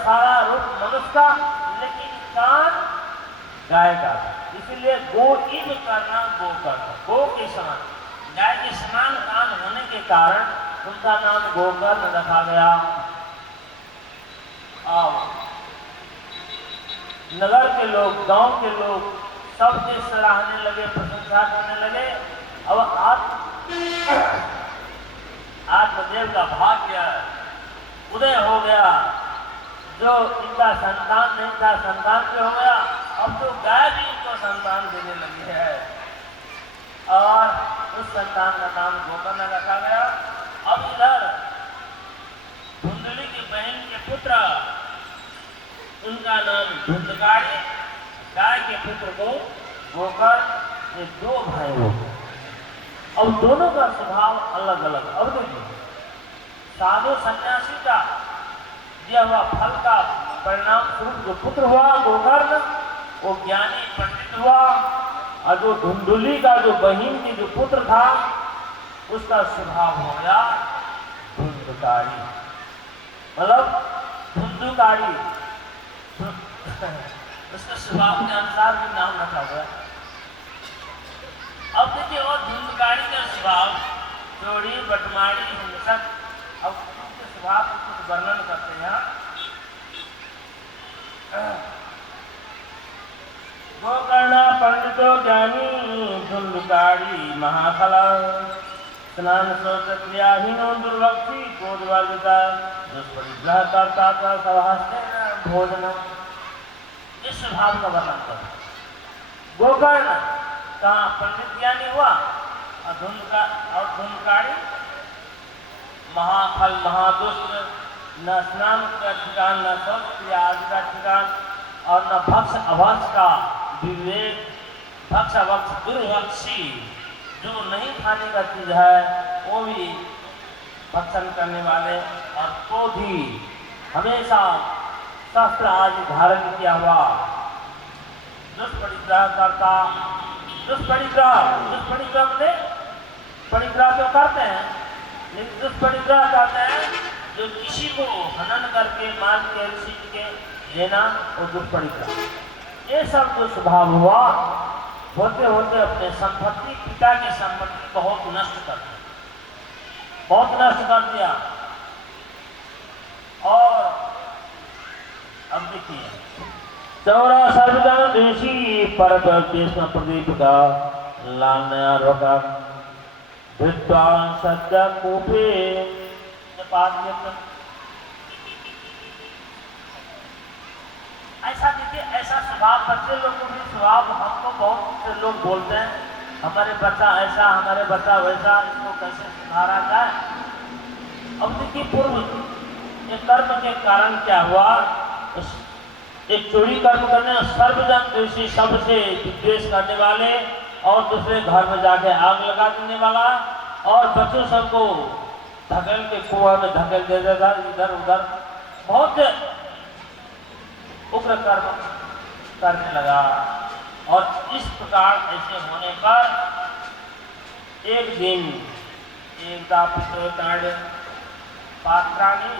सारा रूप मनुष्य का, लेकिन कान गाय का। इसलिए गो इव करना गो करना, गो के समान, गाय के समान कान होने के कारण उनका नाम गोकर्ण रखा गया। नगर के लोग, गांव के लोग सब के सराहने लगे, प्रशंसा करने लगे। अब आत्मदेव का भाग्य उदय हो गया। जो इनका संतान नहीं था, संतान भी हो गया। अब तो गाय भी इनको संतान देने लगी है और उस संतान का नाम गोकर्ण रखा गया। अब इधर धुंधली की बहन के पुत्र, उनका नाम धुंधकारी, गाय के पुत्र को गोकर्ण, ये दो भाई हो। अब दोनों का स्वभाव अलग अलग। अब देखिए, साधु सन्यासी का यह हुआ फल का परिणाम स्वरूप जो पुत्र हुआ गोकर्ण, वो ज्ञानी पंडित हुआ। और जो धुंधुली का जो बहिन की जो पुत्र था, उसका स्वभाव हो गया धुंधकारी, मतलब धुंधुकारी। उसके स्वभाव के अनुसार भी नाम रखा गया। अब देखिए, और धुंधकारी का स्वभाव चोरी बटमारी हिंसक। अब उनके स्वभाव को कुछ वर्णन करते हैं। गोकर्ण पंडितो ज्ञानी धुंधकारी महाफला, स्नान शौच क्रियाहीनो दुर्भक्षी गोदवालिका, दुष्परिग्रह करता था सभास्ते भोजन। इस स्वभाव का वर्णन करते। गोकर्ण का पंडित ज्ञानी हुआ और धुंधकारी महाफल महादुष्ट, न स्नान का ठिकान, न शौच क्रिया आदि का ठिकान, और न भक्ष अभक्ष का विवेक। भक्ष अभक्ष दुर्भक्षी, जो नहीं खाने का चीज है वो भी भक्षण करने वाले, और क्रोधी, हमेशा शस्त्र आदि धारण किया हुआ, दुष्परिग्रह करता। दुष्परिग्रह में परिग्रह तो करते हैं, लेकिन दुष्परिग्रह करते हैं जो किसी को हनन करके मार के छीन के लेना, वो दुष्परिग्रह। ये सब जो स्वभाव हुआ, होते होते अपने संपत्ति, पिता की संपत्ति बहुत नष्ट कर दिया, बहुत नष्ट कर दिया। और अब देखिए, चौरा सर्वजन देशी पर प्रदीप का लाल नया रोका सज्जा कूपे ऐसा। देखिए, ऐसा स्वभाव बच्चे लोग को भी स्वभाव, हमको बहुत से लोग बोलते हैं हमारे बच्चा ऐसा, हमारे बच्चा वैसा, इसको कैसे सुधारा जाए। अब देखिए, पूर्व एक कर्म के कारण क्या हुआ, एक चोरी कर्म करने, सर्वजन द्वेषी, सबसे विद्वेष करने वाले, और दूसरे घर में जाके आग लगा देने वाला, और बच्चों सबको धकेल के कुआं में धकेल दे देता इधर उधर, बहुत उग्र कर्म करने लगा। और इस प्रकार ऐसे होने पर एक दिन एकदा पितृकांड पात्राणी,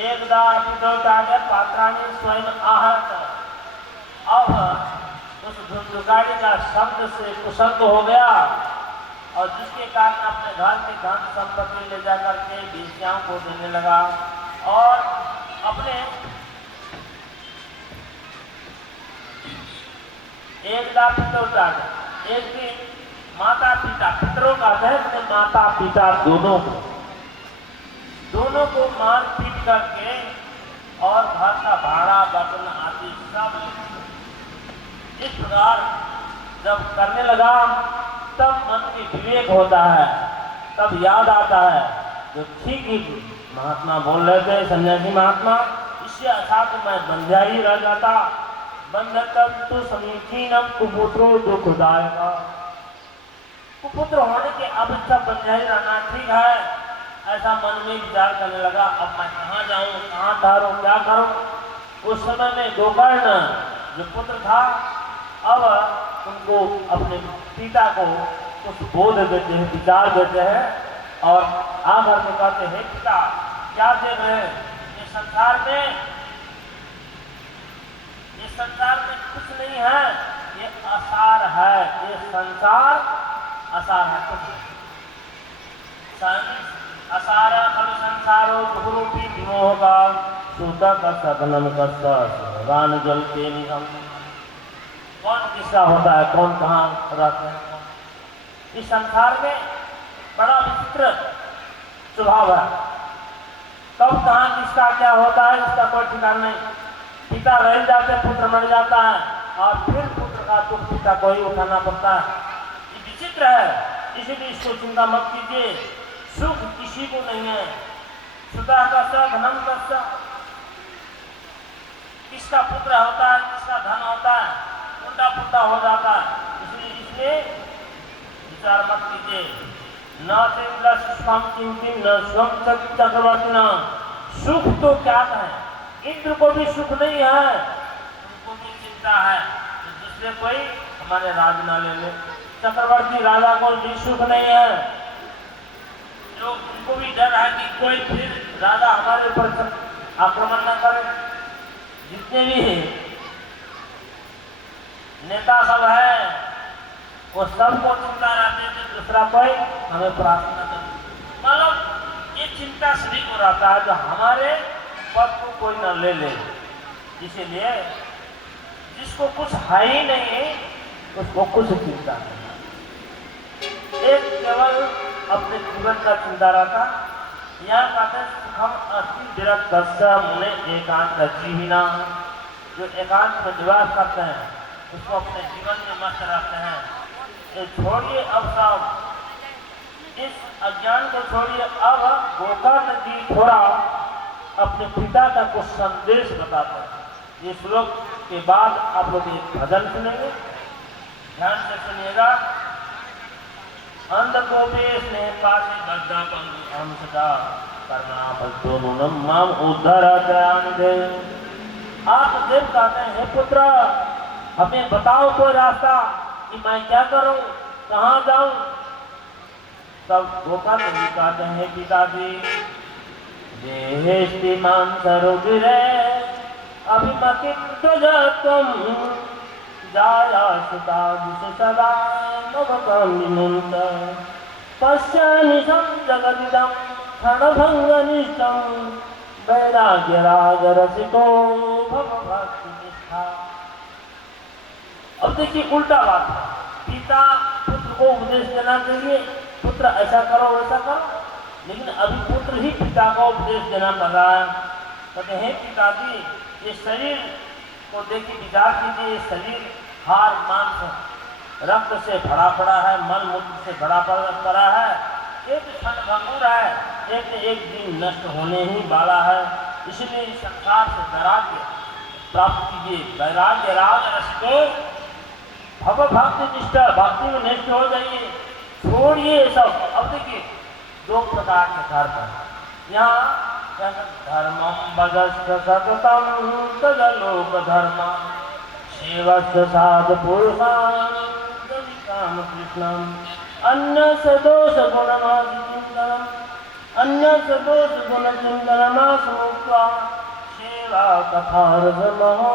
एकदा पितृकांड पात्राणी स्वयं आहत। अब उस धुंधकारी का शब्द से कुशब्द हो गया, और जिसके कारण अपने घर के धन संपत्ति ले जाकर के वेश्याओं को देने लगा। और अपने एकदा पितृकांड, एक दिन माता पिता, पितरों का अपने माता पिता दोनों को मार पीट करके, और घर का भाड़ा बर्तन आदि सब इस प्रकार जब करने लगा, तब मन की विवेक होता है, तब याद आता है जो ठीक ही महात्मा बोल रहे थे, सन्यासी महात्मा, इससे अच्छा तो मैं बंध्या ही रह जाता। बंधकम तो समीचीनम कुपुत्रो दुखदायका। कुपुत्र होने के अपेक्षा बंध्या ही रहना ठीक है, ऐसा मन में विचार करने लगा। अब मैं कहाँ जाऊँ, कहाँ ठहरूं, क्या करूँ। उस समय में गोकर्ण जो पुत्र था, अब उनको अपने पिता को कुछ बोध देते हैं, विचार देते हैं, और आकर के कहते हैं, पिता क्या देख रहे हैं, संसार में कुछ नहीं है, ये आसार है, ये संसार आसार है, कुछ आसार खलु संसारो बहुरूपी विमोह का सूता का सघनम का रान जल के निगम। कौन किसका होता है, कौन कहाँ रहते हैं। इस संसार में बड़ा विचित्र स्वभाव है, कब कहाँ किसका क्या होता है इसका कोई ठिकाना नहीं। पिता रह जाते, पुत्र मर जाता है, और फिर पुत्र का दुख पिता को ही उठाना पड़ता है। ये विचित्र है, इसीलिए इसको चिंता मत कीजिए। सुख किसी को नहीं है, सुधा का धनम का, किसका पुत्र होता है, किसका धन होता है, उल्टा पुल्टा हो जाता है। इसलिए विचार मत कीजिए। न चंद्र सुष्म किंकिन न स्वम चक्रवर्ती न, सुख तो क्या है, इंद्र को भी सुख नहीं है, उनको भी चिंता है तो दूसरे कोई हमारे राज ना ले ले। चक्रवर्ती राजा को भी सुख नहीं है, जो उनको भी डर है कि कोई फिर राजा हमारे ऊपर आक्रमण न करे। जितने भी नेता सब है वो सबको चिंता रहती है कि दूसरा कोई हमें परास्त न करे। मतलब ये चिंता सभी को रहता है जो हमारे पद को कोई न ले ले। इसीलिए जिसको कुछ है ही नहीं उसको कुछ चिंता नहीं। एक केवल अपने जीवन का चिंता रहता। यहाँ कहते सुखम अति विरक्त मुने एकांत जीविना, जो एकांत में निवास करते हैं उसको अपने जीवन में मस्त रहते हैं। ये छोड़िए अब सब इस अज्ञान को छोड़िए, अब गोकर्ण जी थोड़ा अपने पिता का कुछ संदेश बताते हैं। इस श्लोक के बाद आप लोग एक भजन सुनेंगे, ध्यान से सुनिएगा। अंधकोपेश ने काशी बद्धा पंगु हम सदा करना भक्तों माम उद्धर दे। आप देव कहते हैं, हे पुत्र हमें बताओ कोई रास्ता कि मैं क्या करूं, कहाँ जाऊं। तब गोकर्ण जी कहते हैं, पिताजी देहेष्टि मां सरोगिरे अभिमतिं तुम जाया सुता सदा नवकामिमुंत पश्यानिशं जगदिदं क्षणभंगनिष्ठं वैराग्य राग रसिको भवभक्ति निष्ठा। अब देखिए उल्टा बात है, पिता पुत्र को उपदेश देना चाहिए, पुत्र ऐसा करो वैसा करो, लेकिन अभी पुत्र ही पिता को उपदेश देना पड़ रहा है। कहते हैं पिताजी ये शरीर को देखिए, विचार कीजिए, ये शरीर हार मांस रक्त से भरा पड़ा है, मल मूत्र से भरा पड़ा है, एक क्षण भंगुर है, एक न एक दिन नष्ट होने ही वाला है। इसलिए संसार से वैराग्य प्राप्त कीजिए, वैराग्य राग रस को भव भक्ति निष्ठा, भक्ति में निष्ठ हो जाइए, छोड़िए सब। अब देखिए दो प्रकार के धर्म है यहाँ। धर्मम भजस्थ सततम तदलोक धर्म सेवस्थ साध पुरुषान काम कृष्णम अन्य सदोष गुणमाचिंतनम अन्य सदोष गुण चिंतनमासमुक्त्वा सेवा कथा रसमहो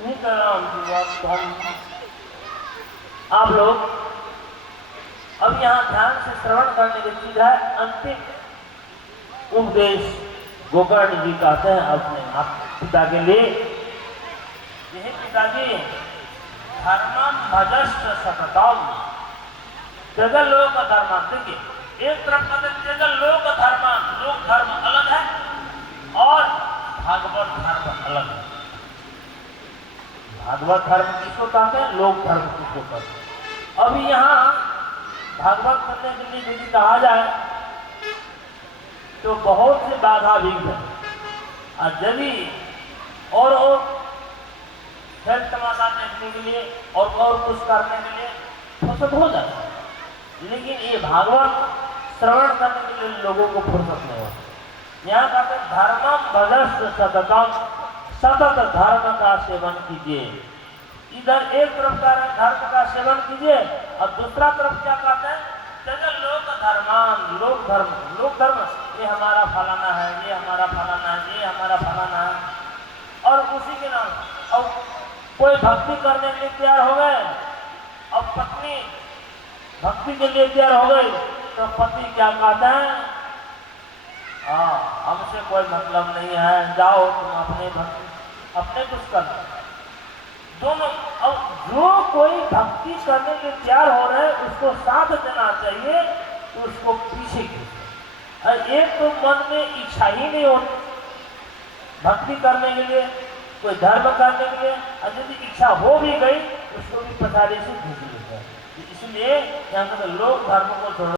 नितराम विवक्तम। आप लोग अब यहाँ ध्यान से श्रवण करने की चीज है, अंतिम उपदेश गोकर्ण जी कहते हैं अपने पिता के लिए, यही पिताजी धर्मम भजस्थ सततम जगल लोक धर्म। देखिए एक तरफ कहते जगल लोक धर्म, लोक धर्म अलग है और भागवत धर्म अलग है। भागवत धर्म किसको कहते हैं, लोक धर्म किसको कहते हैं। अभी यहाँ भागवत करने के लिए यदि कहा जाए तो बहुत से बाधा विघ्न और यदि और खेल तमाशा देखने के लिए और कुछ करने के लिए फुर्सत हो जाता है, लेकिन ये भागवत श्रवण करने के लिए लोगों को फुर्सत नहीं होती। यहाँ कहते धर्मम भजस्थ सततम, सतत धर्म का सेवन कीजिए। इधर एक तरफ का धर्म का सेवन कीजिए और दूसरा तरफ क्या कहते हैं, जगल लोक धर्मान, लोक धर्म। लोक धर्म ये हमारा फलाना है, ये हमारा फलाना है, ये हमारा कोई भक्ति करने के लिए तैयार हो गए, अब पत्नी भक्ति के लिए तैयार हो गई तो पति क्या कहता है, हाँ हमसे कोई मतलब नहीं है, जाओ तुम अपने भक्ति अपने कुछ करना। दोनों, अब जो कोई भक्ति करने के लिए तैयार हो रहे हैं उसको साथ देना चाहिए, तो उसको पीछे खींचो। एक तो मन में इच्छा ही नहीं होती भक्ति करने के लिए, कोई धर्म करने के लिए, और यदि इच्छा हो भी गई उसको भी पछाड़ी से खींच लेता है। इसलिए यहाँ पर लोग धर्म को छोड़